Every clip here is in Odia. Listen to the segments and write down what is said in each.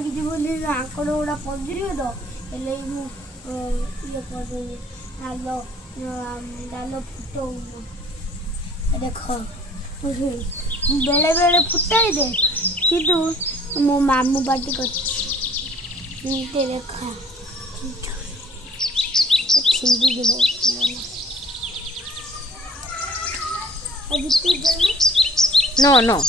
କିଛି ବୋଲି ଆଙ୍କଡ଼ ଗୁଡ଼ା ପଡ଼ିଯିବ ତ ହେଲେ ମୁଁ ଇଏ କରିଦେବି ଡାଲ ଫୁଟଉନ ଦେଖ ବେଳେ ବେଳେ ଫୁଟାଇ ଦେ କିନ୍ତୁ ମୋ ମାମୁଁ ପାଟି କରିଛି ଦେଖା ଛିଣ୍ଡିଯିବ No, no.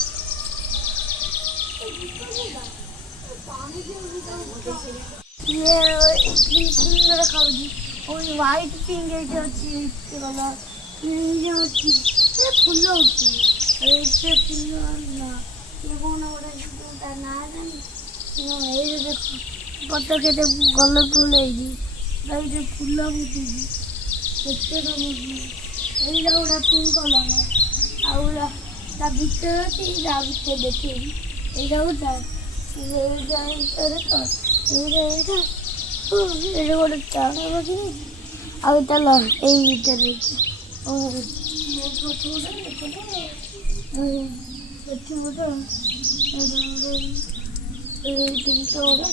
ये पिंक खाऊँ और व्हाइट पिंक ये अच्छी कलर ये अच्छी ये फूल होती है ये फूल ना ये कौन बड़ा ता ना जानी ये देखो पत्ता के गल फूल है जी भाई ये फूल होती है कितने का मुझे ये गोटा पिंक कलर आउला ता भीतर अच्छी ता भीतर देखिए ये गोटा ये गोटे चाण बगी ଆଉ ତାହେଲେ ଏଇ ଭିତରେ ଏଠି ଗୋଟେ ଜିନିଷ ଗୋଟେ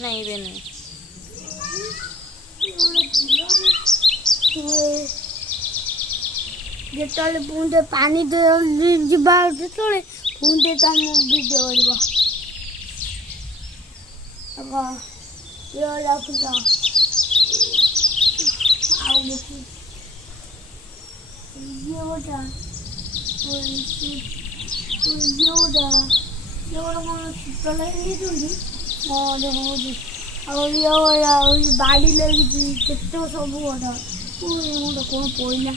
नहीं रे नहीं ଯେତେବେଳେ ପୁଣି ପାଣି ଯିବା ଯେତେବେଳେ ପୁଣି ତମ ଭିଡ଼ିଓ କରିବ ଫୁଲ ଆଉ ଦେଖି ଇଏ ଗୋଟେ କଣ ଶୀତ ଲାଗିଛନ୍ତି ଦେଖୁଛି ଆଉ ବାଡ଼ି ଲାଗିଛି କେତେ ସବୁ ଗୋଟେ ଗୋଟେ କଣ ପଇଲା